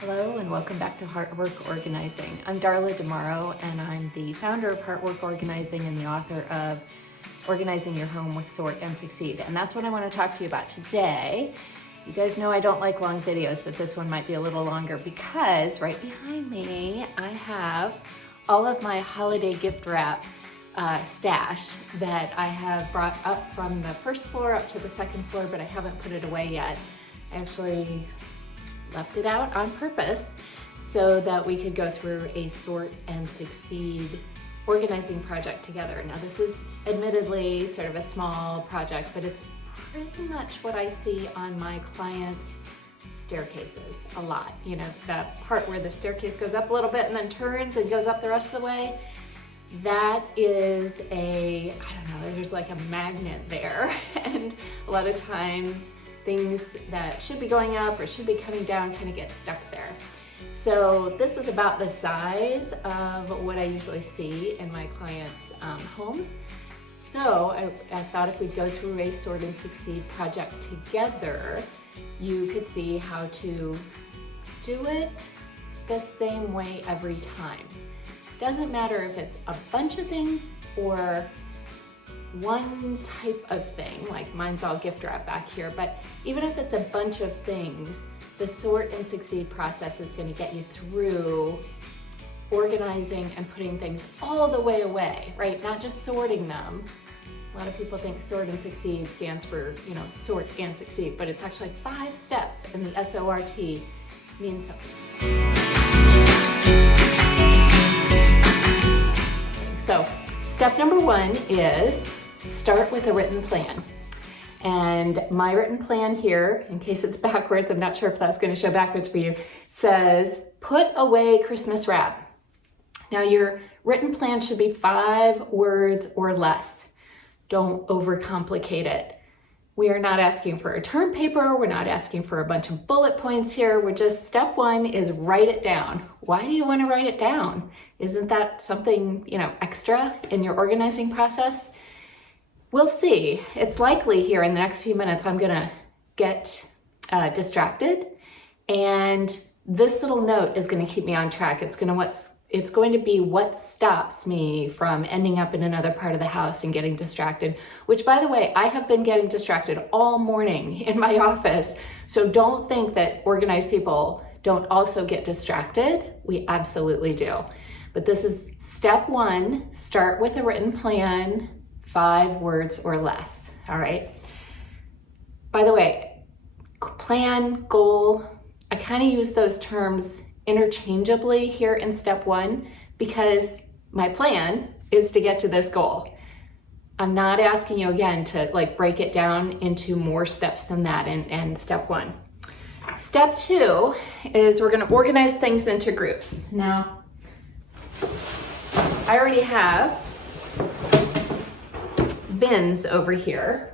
Hello and welcome back to Heartwork Organizing. I'm Darla DeMauro and I'm the founder of Heartwork Organizing and the author of Organizing Your Home with Sort and Succeed. And that's what I want to talk to you about today. You guys know I don't like long videos, but this one might be a little longer because right behind me I have all of my holiday gift wrap stash that I have brought up from the first floor up to the second floor, but I haven't put it away yet. I actually left it out on purpose so that we could go through a Sort and Succeed organizing project together. Now this is admittedly sort of a small project, but it's pretty much what I see on my clients' staircases a lot. You know, that part where the staircase goes up a little bit and then turns and goes up the rest of the way. That is I don't know, there's like a magnet there. And a lot of times things that should be going up or should be coming down kind of get stuck there. So this is about the size of what I usually see in my clients' homes. So I thought if we go through a Sort and Succeed project together, you could see how to do it the same way every time. Doesn't matter if it's a bunch of things or one type of thing, like mine's all gift wrap back here, but even if it's a bunch of things, the Sort and Succeed process is going to get you through organizing and putting things all the way away, right? Not just sorting them. A lot of people think Sort and Succeed stands for, you know, sort and succeed, but it's actually 5 steps, and the SORT means something. So step number 1 is start with a written plan. And my written plan here, in case it's backwards, I'm not sure if that's going to show backwards for you, says put away Christmas wrap. Now your written plan should be 5 words or less. Don't overcomplicate it. We are not asking for a term paper. We're not asking for a bunch of bullet points here. We're just, step 1 is write it down. Why do you want to write it down? Isn't that something, you know, extra in your organizing process? We'll see. It's likely here in the next few minutes I'm gonna get distracted, and this little note is gonna keep me on track. It's going to be what stops me from ending up in another part of the house and getting distracted, which, by the way, I have been getting distracted all morning in my office. So don't think that organized people don't also get distracted. We absolutely do. But this is step 1, start with a written plan, 5 words or less, all right? By the way, plan, goal, I kind of use those terms interchangeably here in step 1 because my plan is to get to this goal. I'm not asking you again to like break it down into more steps than that in step 1. Step 2 is we're gonna organize things into groups. Now, I already have bins over here.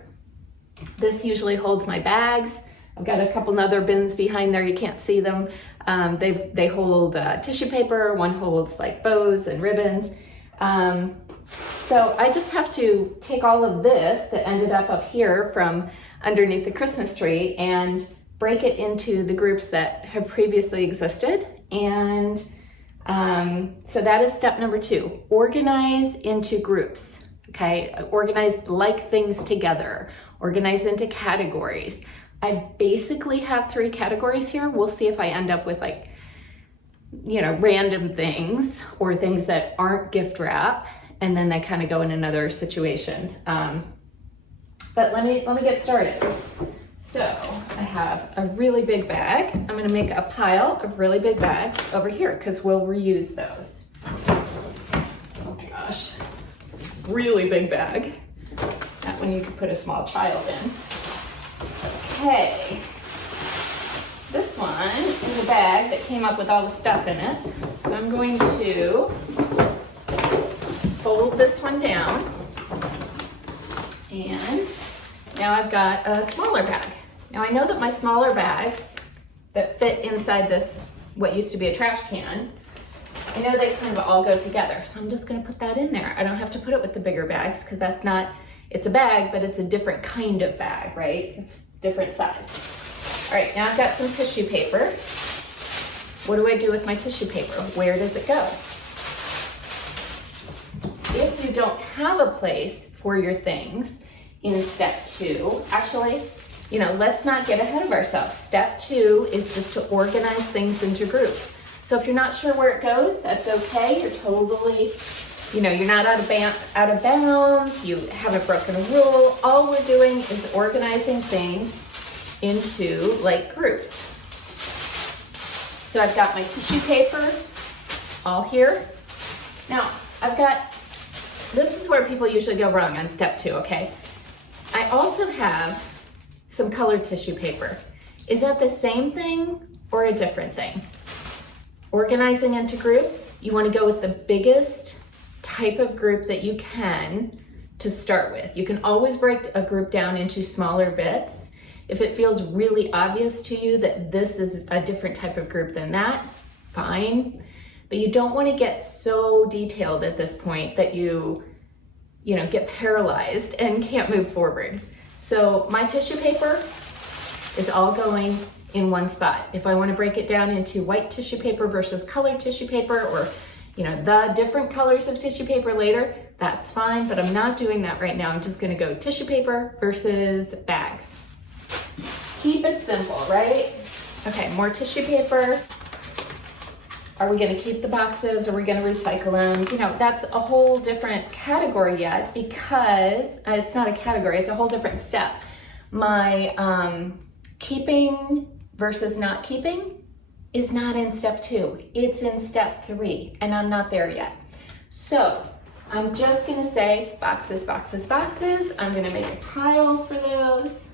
This usually holds my bags. I've got a couple other bins behind there. You can't see them. They hold tissue paper. One holds like bows and ribbons. So I just have to take all of this that ended up here from underneath the Christmas tree and break it into the groups that have previously existed. And so that is step number 2, organize into groups. Okay, organize like things together, organize into categories. I basically have 3 categories here. We'll see if I end up with like, you know, random things or things that aren't gift wrap, and then they kind of go in another situation. But let me get started. So I have a really big bag. I'm gonna make a pile of really big bags over here because we'll reuse those. Oh my gosh. Really big bag. That one you could put a small child in. Okay. This one is a bag that came up with all the stuff in it. So I'm going to fold this one down. And now I've got a smaller bag. Now I know that my smaller bags that fit inside this, what used to be a trash can, I know they kind of all go together, so I'm just gonna put that in there. I don't have to put it with the bigger bags because that's not, it's a bag, but it's a different kind of bag, right? It's different size. All right, now I've got some tissue paper. what do I do with my tissue paper? Where does it go? If you don't have a place for your things in step 2, actually, let's not get ahead of ourselves. Step 2 is just to organize things into groups. So if you're not sure where it goes, that's okay. You're totally, you're not out of bounds. You haven't broken a rule. All we're doing is organizing things into like groups. So I've got my tissue paper all here. Now this is where people usually go wrong on step 2, okay? I also have some colored tissue paper. Is that the same thing or a different thing? Organizing into groups, you want to go with the biggest type of group that you can to start with. You can always break a group down into smaller bits. If it feels really obvious to you that this is a different type of group than that, fine. But you don't want to get so detailed at this point that you get paralyzed and can't move forward. So my tissue paper is all going in one spot. If I want to break it down into white tissue paper versus colored tissue paper, or the different colors of tissue paper later, that's fine, but I'm not doing that right now. I'm just going to go tissue paper versus bags. Keep it simple, right? Okay, more tissue paper. Are we going to keep the boxes? Are we going to recycle them? That's a whole different category yet, because it's not a category, it's a whole different step. My keeping versus not keeping is not in step 2. It's in step 3, and I'm not there yet. So I'm just going to say boxes, boxes, boxes. I'm going to make a pile for those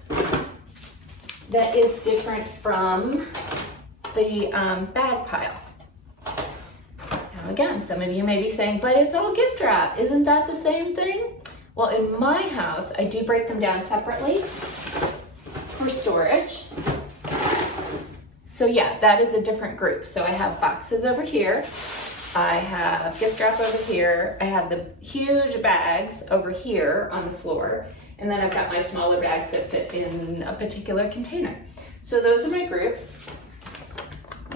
that is different from the bag pile. Now again, some of you may be saying, but it's all gift wrap. Isn't that the same thing? Well, in my house, I do break them down separately for storage. So yeah, that is a different group. So I have boxes over here. I have gift wrap over here. I have the huge bags over here on the floor. And then I've got my smaller bags that fit in a particular container. So those are my groups.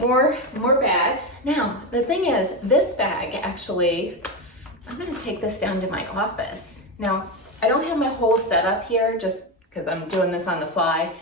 More bags. Now, the thing is, this bag actually, I'm gonna take this down to my office. Now, I don't have my whole setup here just because I'm doing this on the fly.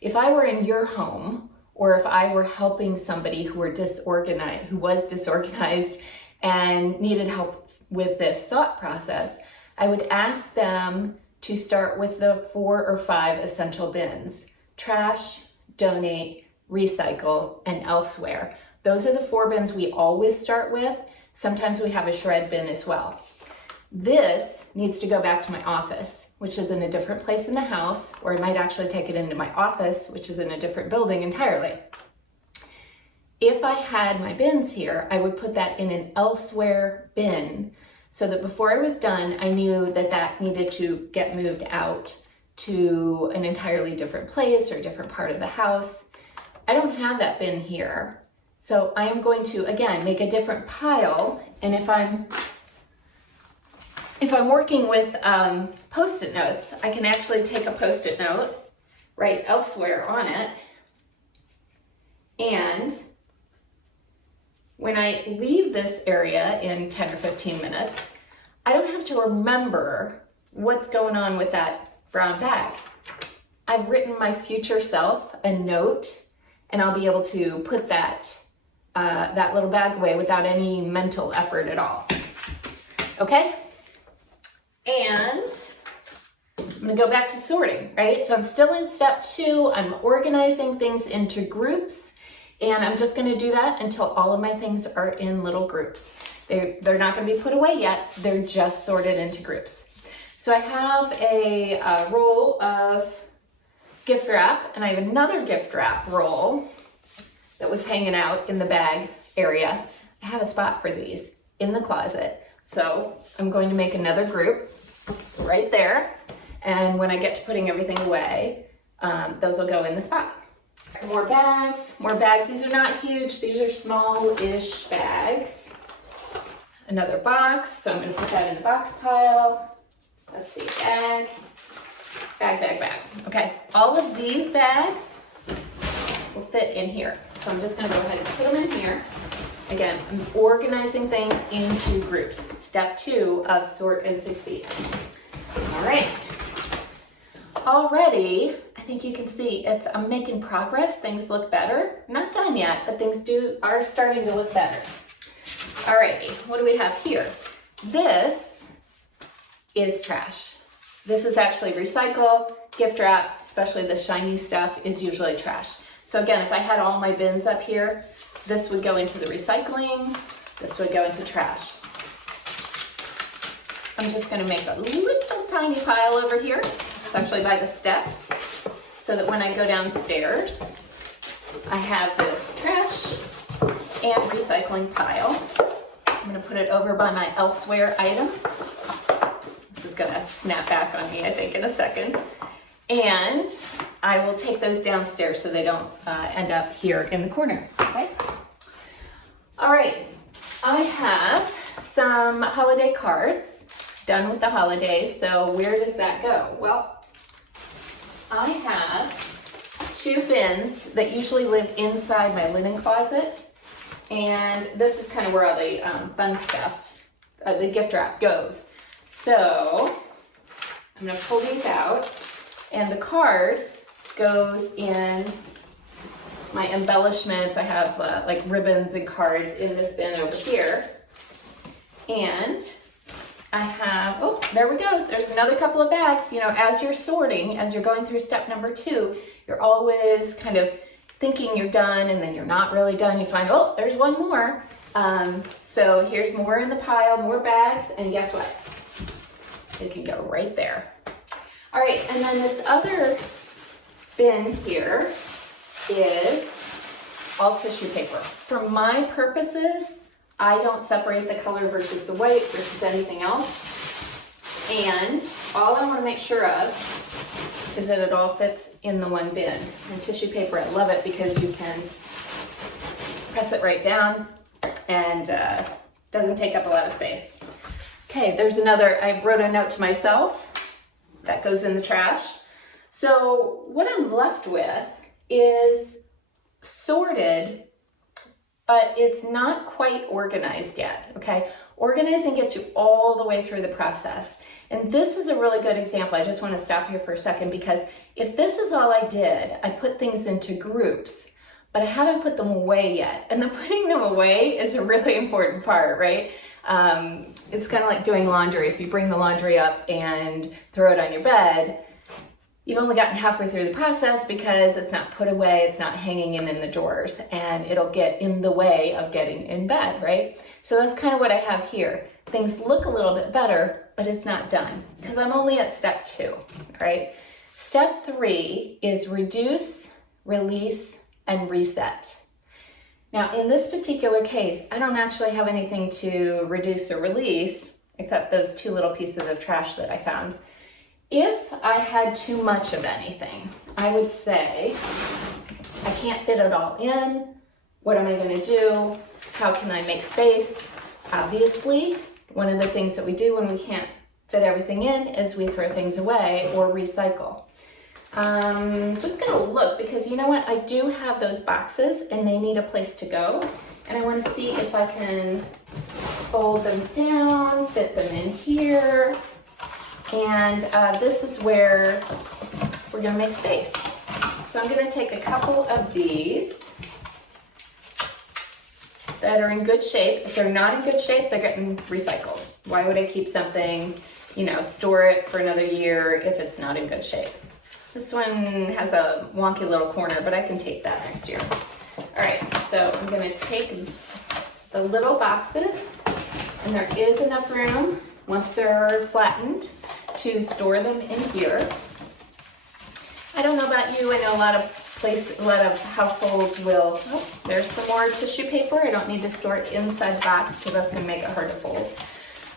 If I were in your home, or if I were helping somebody who was disorganized and needed help with this thought process, I would ask them to start with the 4 or 5 essential bins: trash, donate, recycle, and elsewhere. Those are the 4 bins we always start with. Sometimes we have a shred bin as well. This needs to go back to my office, which is in a different place in the house, or I might actually take it into my office, which is in a different building entirely. If I had my bins here, I would put that in an elsewhere bin, so that before I was done, I knew that that needed to get moved out to an entirely different place or a different part of the house. I don't have that bin here, so I am going to, again, make a different pile. And if I'm working with Post-it notes, I can actually take a Post-it note, write elsewhere on it, and when I leave this area in 10 or 15 minutes, I don't have to remember what's going on with that brown bag. I've written my future self a note, and I'll be able to put that little bag away without any mental effort at all. Okay? And I'm gonna go back to sorting, right? So I'm still in step 2. I'm organizing things into groups, and I'm just gonna do that until all of my things are in little groups. They're not gonna be put away yet. They're just sorted into groups. So I have a roll of gift wrap, and I have another gift wrap roll that was hanging out in the bag area. I have a spot for these in the closet. So I'm going to make another group right there. And when I get to putting everything away, those will go in the spot. More bags, more bags. These are not huge, these are small-ish bags. Another box, so I'm gonna put that in the box pile. Let's see, bag. Okay, all of these bags will fit in here. So So I'm just gonna go ahead and put them in here. Again, I'm organizing things into groups. Step 2 of Sort and Succeed. All right. Already, I think you can see I'm making progress. Things look better. Not done yet, but things are starting to look better. All righty, what do we have here? This is trash. This is actually recycle, gift wrap, especially the shiny stuff is usually trash. So again, if I had all my bins up here, this would go into the recycling, this would go into trash. I'm just gonna make a little tiny pile over here. It's actually by the steps, so that when I go downstairs, I have this trash and recycling pile. I'm gonna put it over by my elsewhere item. This is gonna snap back on me, I think, in a second. And I will take those downstairs so they don't end up here in the corner, okay? All right, I have some holiday cards done with the holidays, so where does that go? Well, I have 2 bins that usually live inside my linen closet, and this is kind of where all the fun stuff, the gift wrap goes. So I'm gonna pull these out, and the cards goes in my embellishments. I have like ribbons and cards in this bin over here. And I have, oh, there we go. There's another couple of bags. You know, as you're sorting, as you're going through step number 2, you're always kind of thinking you're done, and then you're not really done. You find, oh, there's one more. So here's more in the pile, more bags, and guess what? It can go right there. All right, and then this other bin here is all tissue paper. For my purposes, I don't separate the color versus the white versus anything else. And all I want to make sure of is that it all fits in the one bin. And tissue paper, I love it because you can press it right down and doesn't take up a lot of space. Okay, there's another, I wrote a note to myself. That goes in the trash. So what I'm left with is sorted, but it's not quite organized yet, okay? Organizing gets you all the way through the process. And this is a really good example. I just want to stop here for a second, because if this is all I did, I put things into groups, but I haven't put them away yet. And the putting them away is a really important part, right? It's kind of like doing laundry. If you bring the laundry up and throw it on your bed, you've only gotten halfway through the process because it's not put away, it's not hanging in the drawers, and it'll get in the way of getting in bed, right? So that's kind of what I have here. Things look a little bit better, but it's not done because I'm only at step 2, right? Step 3 is reduce, release, and reset. Now, in this particular case, I don't actually have anything to reduce or release except those 2 little pieces of trash that I found. If I had too much of anything, I would say, I can't fit it all in. What am I going to do? How can I make space? Obviously, one of the things that we do when we can't fit everything in is we throw things away or recycle. Just gonna look, because you know what, I do have those boxes and they need a place to go, and I want to see if I can fold them down, fit them in here, and this is where we're gonna make space. So I'm gonna take a couple of these that are in good shape. If they're not in good shape, they're getting recycled. Why would I keep something, you know, store it for another year if it's not in good shape? This one has a wonky little corner, but I can take that next year. All right, so I'm gonna take the little boxes, and there is enough room once they're flattened to store them in here. I don't know about you, I know a lot of households will, oh, there's some more tissue paper. I don't need to store it inside the box because that's gonna make it hard to fold.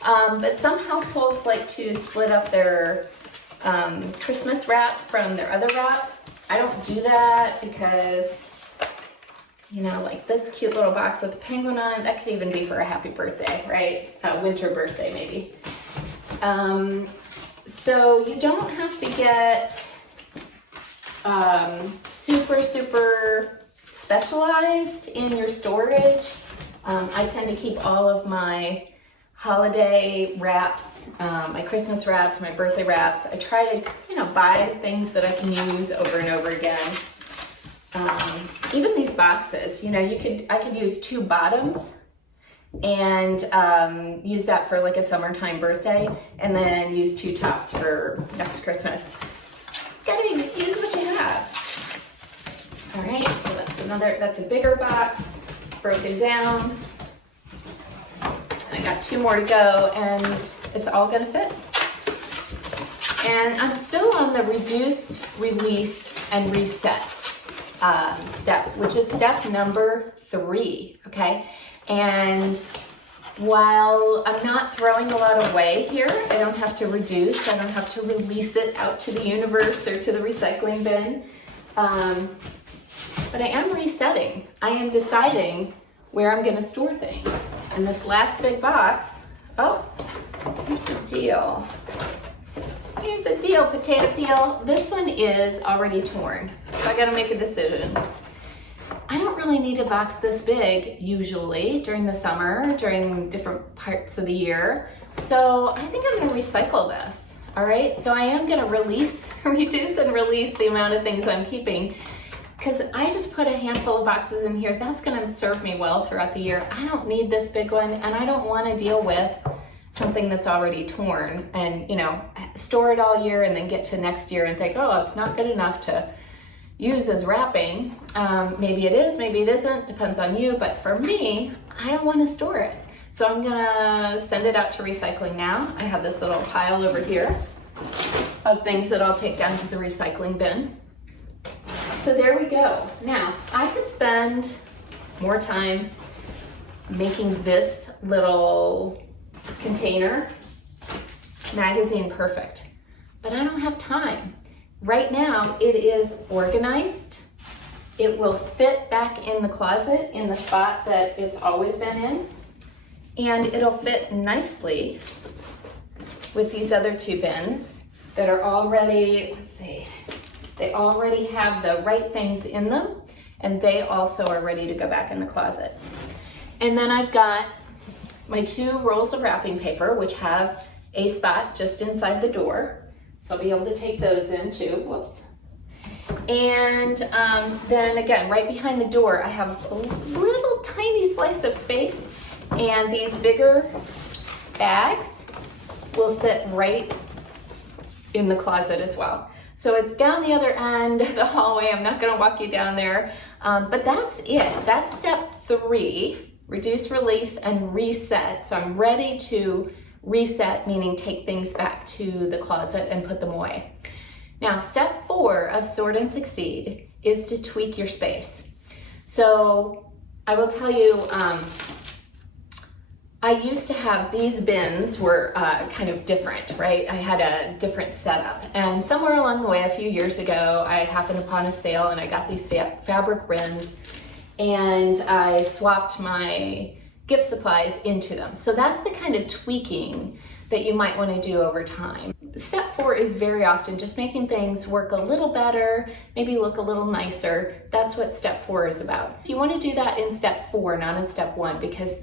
But some households like to split up their Christmas wrap from their other wrap. I don't do that because, you know, like this cute little box with a penguin on it, that could even be for a happy birthday, right? A winter birthday maybe. So you don't have to get super specialized in your storage, I tend to keep all of my holiday wraps, my Christmas wraps, my birthday wraps. I try to, buy things that I can use over and over again. Even these boxes, I could use 2 bottoms and use that for like a summertime birthday, and then use 2 tops for next Christmas. Gotta use what you have. All right, so that's a bigger box, broken down. And I got 2 more to go, and it's all gonna fit. And I'm still on the reduce, release, and reset step, which is step number 3, okay? And while I'm not throwing a lot away here, I don't have to reduce, I don't have to release it out to the universe or to the recycling bin. But I am resetting. I am deciding where I'm gonna store things. And this last big box, oh, here's the deal. Here's the deal, potato peel. This one is already torn, so I gotta make a decision. I don't really need a box this big usually during the summer, during different parts of the year. So I think I'm gonna recycle this, all right? So I am gonna reduce and release the amount of things I'm keeping, because I just put a handful of boxes in here. That's gonna serve me well throughout the year. I don't need this big one, and I don't wanna deal with something that's already torn and, store it all year and then get to next year and think, oh, it's not good enough to use as wrapping. Maybe it is, maybe it isn't, depends on you, but for me, I don't wanna store it. So I'm gonna send it out to recycling now. I have this little pile over here of things that I'll take down to the recycling bin. So there we go. Now, I could spend more time making this little container magazine perfect, but I don't have time. Right now, it is organized. It will fit back in the closet in the spot that it's always been in, and it'll fit nicely with these other 2 bins that are already, they already have the right things in them, and they also are ready to go back in the closet. And then I've got my 2 rolls of wrapping paper, which have a spot just inside the door. So I'll be able to take those in too, whoops. And then again, right behind the door, I have a little tiny slice of space, and these bigger bags will sit right in the closet as well. So it's down the other end of the hallway. I'm not gonna walk you down there, but that's it. That's step 3, reduce, release, and reset. So I'm ready to reset, meaning take things back to the closet and put them away. Now, step 4 of Sort and Succeed is to tweak your space. So I will tell you, I used to have these bins were kind of different, right? I had a different setup. And somewhere along the way, a few years ago, I happened upon a sale and I got these fabric bins, and I swapped my gift supplies into them. So that's the kind of tweaking that you might want to do over time. Step 4 is very often just making things work a little better, maybe look a little nicer. That's what step 4 is about. You want to do that in step 4, not in step 1, because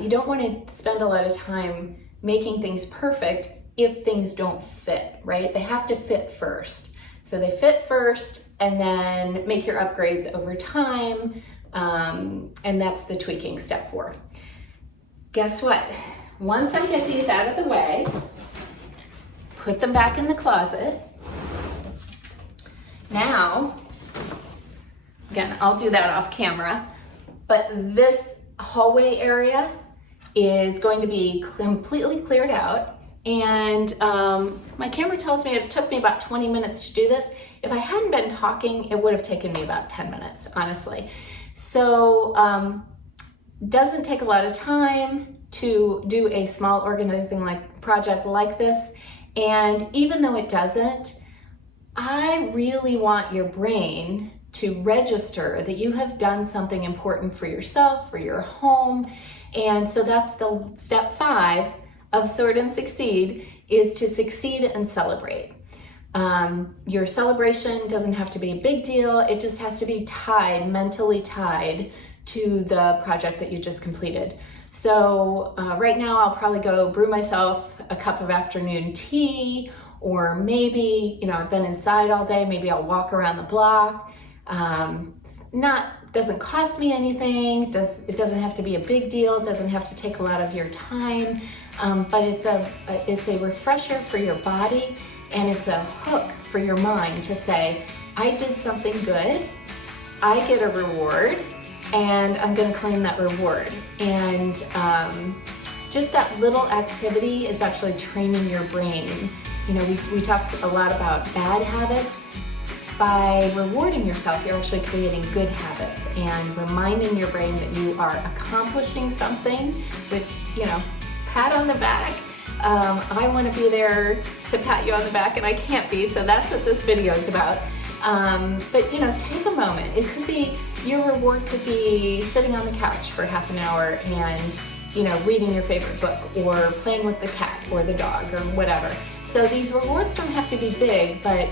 you don't want to spend a lot of time making things perfect if things don't fit, right? They have to fit first. So they fit first, and then make your upgrades over time. And that's the tweaking, step 4. Guess what? Once I get these out of the way, put them back in the closet. Now, again, I'll do that off camera, but this hallway area is going to be completely cleared out. And my camera tells me it took me about 20 minutes to do this. If I hadn't been talking, it would have taken me about 10 minutes, honestly. So doesn't take a lot of time to do a small organizing project like this. And even though it doesn't, I really want your brain to register that you have done something important for yourself, for your home. And so that's the step 5 of Sort and Succeed, is to succeed and celebrate. Your celebration doesn't have to be a big deal. It just has to be tied, mentally tied to the project that you just completed. So right now I'll probably go brew myself a cup of afternoon tea, or maybe, I've been inside all day, maybe I'll walk around the block. Doesn't cost me anything. It doesn't have to be a big deal. It doesn't have to take a lot of your time, but it's a refresher for your body, and it's a hook for your mind to say, I did something good, I get a reward, and I'm gonna claim that reward. And just that little activity is actually training your brain. We talk a lot about bad habits. By rewarding yourself, you're actually creating good habits and reminding your brain that you are accomplishing something, which, pat on the back. I want to be there to pat you on the back, and I can't be, so that's what this video is about. But take a moment. It could be, your reward could be sitting on the couch for half an hour and reading your favorite book, or playing with the cat or the dog or whatever. So these rewards don't have to be big, but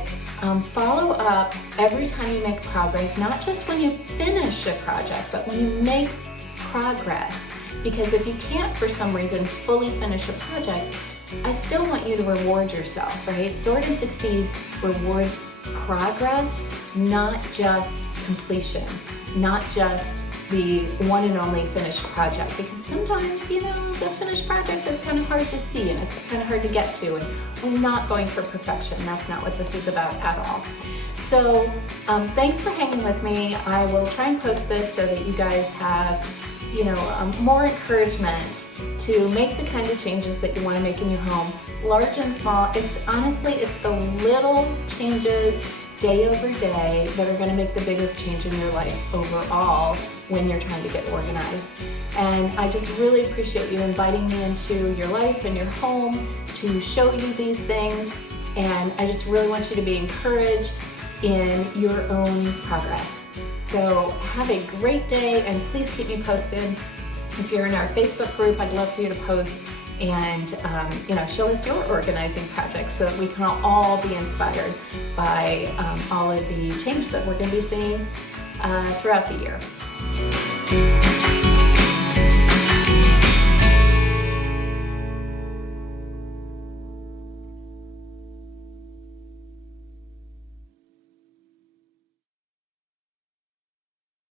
follow up every time you make progress, not just when you finish a project, but when you make progress. Because if you can't, for some reason, fully finish a project, I still want you to reward yourself, right? Sort and Succeed rewards progress, not just completion, not just the one and only finished project, because sometimes, the finished project is kind of hard to see and it's kind of hard to get to, and we're not going for perfection. That's not what this is about at all. So thanks for hanging with me. I will try and post this so that you guys have more encouragement to make the kind of changes that you want to make in your home, large and small. It's the little changes day over day that are going to make the biggest change in your life overall when you're trying to get organized. And I just really appreciate you inviting me into your life and your home to show you these things. And I just really want you to be encouraged in your own progress. So have a great day, and please keep me posted. If you're in our Facebook group, I'd love for you to post and show us your organizing projects so that we can all be inspired by all of the change that we're going to be seeing throughout the year.